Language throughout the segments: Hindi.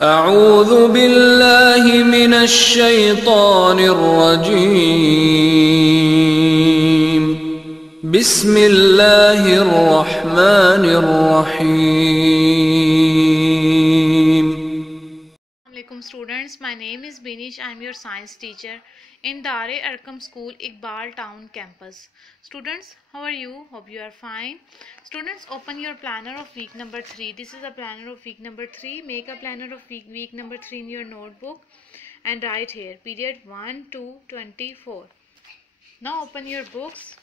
अऊज़ु बिल्लाहि मिनश शैतानिर रजीम। बिस्मिल्लाहिर रहमानिर रहीम। Assalamualaikum students, my name is Binish. I am your science teacher in Dare Arkam School, Iqbal Town campus. Students, how are you? Hope you are fine. Students, open your planner of week number 3. This is a planner of week number 3. Make a planner of week number 3 in your notebook and write here period 1 to 24. Now open your books.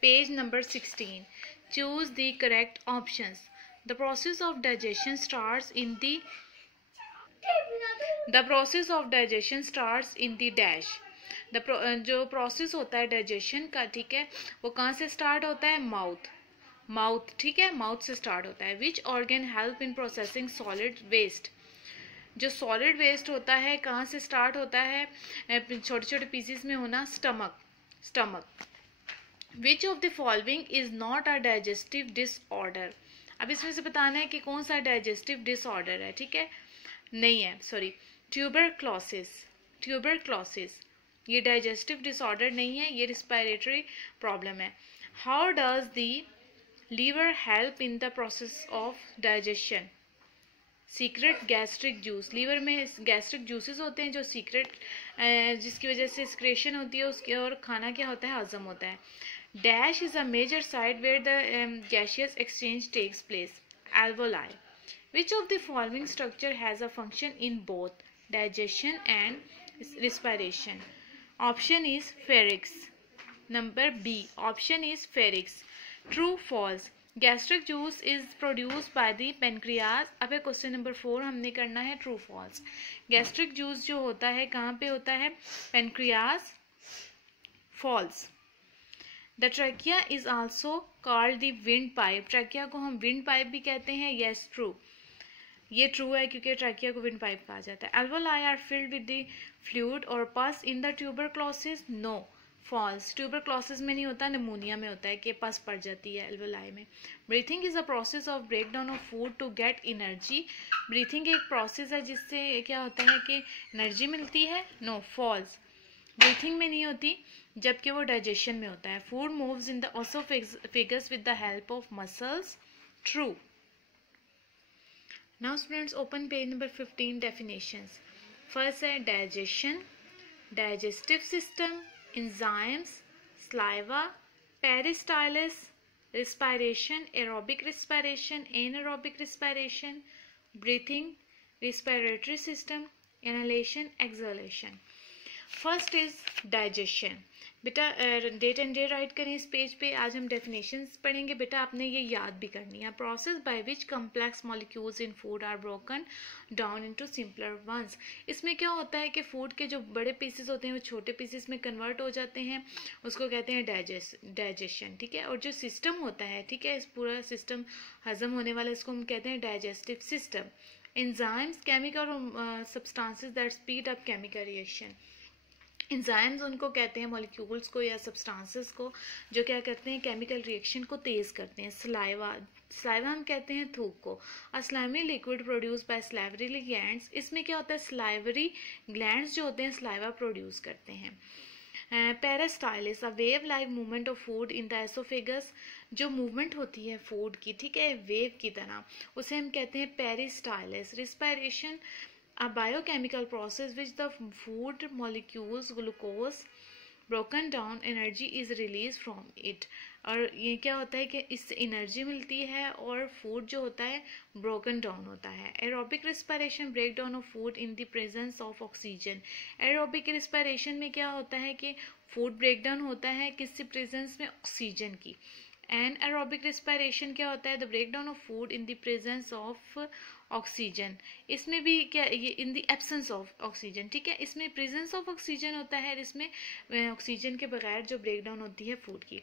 Page number 16. Choose the correct options. The process of digestion starts in the dash. जो प्रोसेस होता है डाइजेशन का, ठीक है, वो कहाँ से स्टार्ट होता है? माउथ, ठीक है, माउथ से स्टार्ट होता है. Which organ help in processing solid waste? जो सॉलिड वेस्ट होता है कहाँ से स्टार्ट होता है? छोटे छोटे पीसेस में होना, stomach. Which of the following is not a digestive disorder? अब इसमें से बताना है कि कौन सा डाइजेस्टिव डिसऑर्डर है, ठीक है, नहीं है, सॉरी, ट्यूबरक्लोसिस ये डाइजेस्टिव डिसऑर्डर नहीं है, ये रिस्पायरेटरी प्रॉब्लम है. How does the liver help in the process of digestion? Secrete gastric juice. Liver में गैस्ट्रिक जूसेस होते हैं जो सीक्रेट, जिसकी वजह से सिक्रेशन होती है उसकी, और खाना क्या होता है? हजम होता है. Dash is a major site where the gaseous exchange takes place. Alveoli. Which of the following structure has a function in both digestion and respiration? Option is pharynx. Number B. Option is pharynx. True, false. Gastric juice is produced by the pancreas. अब क्वेश्चन नंबर 4 हमने करना है ट्रू फॉल्स. गैस्ट्रिक जूस जो होता है कहाँ पे होता है? Pancreas. False. The trachea is also called the wind pipe. Trachea को हम विंड पाइप भी कहते हैं. यस, ट्रू, ये ट्रू है क्योंकि ट्रैकिया को विंड पाइप कहा जाता है. Alveoli are filled with the fluid और pus in the tuberculosis. No, false. Tuberculosis में नहीं होता, निमोनिया में होता है कि पस पड़ जाती है एल्वोलाई में. Breathing is a process of break down of food to get energy. Breathing एक प्रोसेस है जिससे क्या होता है कि एनर्जी मिलती है. No, false. ब्रीथिंग में नहीं होती जबकि वो डाइजेशन में होता है. Food moves in the oesophagus with the help of muscles. True. Now students open page number 15. Definitions. First है digestion, digestive system, enzymes, saliva, peristalsis, respiration, aerobic respiration, anaerobic respiration, breathing, respiratory system, inhalation, exhalation. First is digestion. बेटा डेट एंड डे राइट करें इस पेज पे. आज हम डेफिनेशंस पढ़ेंगे. बेटा आपने ये याद भी करनी है. Process by which complex molecules in food are broken down into simpler ones. इसमें क्या होता है कि फूड के जो बड़े पीसेस होते हैं वो छोटे पीसेस में कन्वर्ट हो जाते हैं, उसको कहते हैं डाइजेशन, ठीक है. और जो सिस्टम होता है, ठीक है, इस पूरा सिस्टम हजम होने वाला, इसको हम कहते हैं digestive system. Enzymes, chemical substances that speed up chemical reaction. Enzymes उनको कहते हैं, मॉलिक्यूल्स को या सब्सटेंसेस को, जो क्या करते हैं? केमिकल रिएक्शन को तेज करते हैं. सलाइवा हम कहते हैं थूक को. A slimy liquid produce by salivary glands. इसमें क्या होता है? सलाइवरी ग्लैंड्स जो होते हैं सलाइवा प्रोड्यूस करते हैं. Peristalsis, a wave like movement of food in the oesophagus. जो मूवमेंट होती है फूड की, ठीक है, वेव की तरह, उसे हम कहते हैं peristalsis. Respiration, a biochemical process which the food molecules glucose broken down energy is released from it. और ये क्या होता है कि इससे एनर्जी मिलती है और फूड जो होता है ब्रोकन डाउन होता है. Aerobic respiration, break down of food in the presence of oxygen. Aerobic respiration में क्या होता है कि फूड ब्रेक डाउन होता है किससे? प्रेजेंस में, ऑक्सीजन की. एंड एरोबिक रिस्पायरेशन क्या होता है? The break down of food in the presence of oxygen. इसमें भी क्या, ये in the absence of oxygen, ठीक है, इसमें प्रेजेंस ऑफ ऑक्सीजन होता है, इसमें ऑक्सीजन के बगैर जो ब्रेक डाउन होती है फूड की.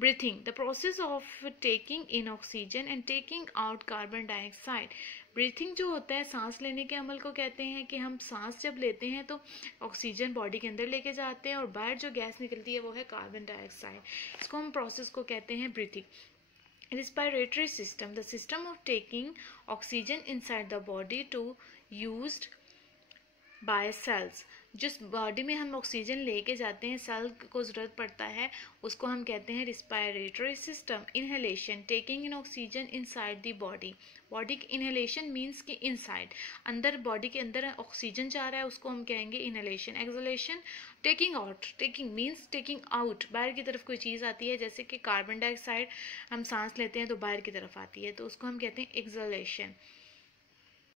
Breathing, the process of taking in oxygen and taking out carbon dioxide. Breathing जो होता है सांस लेने के अमल को कहते हैं कि हम सांस जब लेते हैं तो ऑक्सीजन बॉडी के अंदर लेके जाते हैं और बाहर जो गैस निकलती है वो है कार्बन डाइऑक्साइड. इसको हम प्रोसेस को कहते हैं breathing. Respiratory system, the system of taking oxygen inside the body to used by cells. जिस बॉडी में हम ऑक्सीजन लेके जाते हैं, सेल को ज़रूरत पड़ता है, उसको हम कहते हैं respiratory system. Inhalation, taking in oxygen inside the body. Body की इनहेलेशन मीन्स कि इनसाइड, अंदर बॉडी के अंदर ऑक्सीजन जा रहा है, उसको हम कहेंगे inhalation. Exhalation, taking out. Taking means taking out, बाहर की तरफ कोई चीज़ आती है, जैसे कि कार्बन डाइऑक्साइड हम सांस लेते हैं तो बाहर की तरफ आती है, तो उसको हम कहते हैं एक्सहेलेशन.